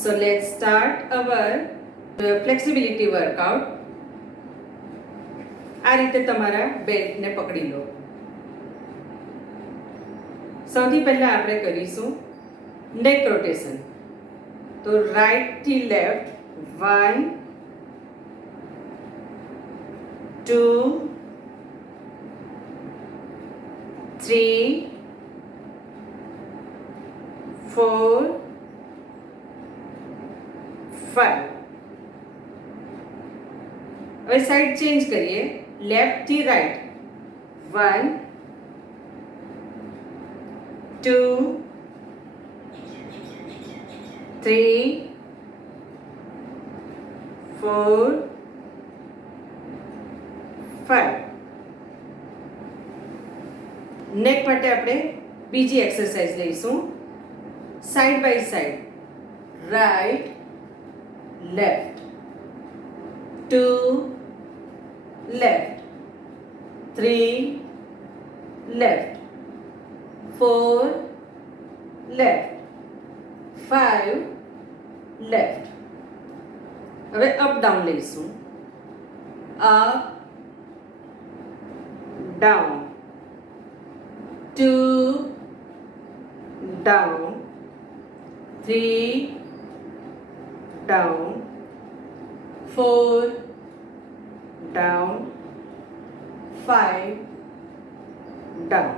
So let's start our flexibility workout. આ રીતે તમારા બેલ્ટને પકડી લો. સૌથી પહેલા આપણે કરીશું નેક રોટેશન. તો રાઈટ થી લેફ્ટ 1 2 3 4 5. હવે સાઈડ ચેન્જ કરીએ. લેફ્ટ થી રાઈટ 1 2 3 4 5. નેક માટે આપણે બીજી એક્સરસાઇઝ લઈશું. Side by side right left 2 left 3 left 4 left 5 left. હવે અપ ડાઉન લઈશું. Up down 2 down 3 down 4 down 5 down.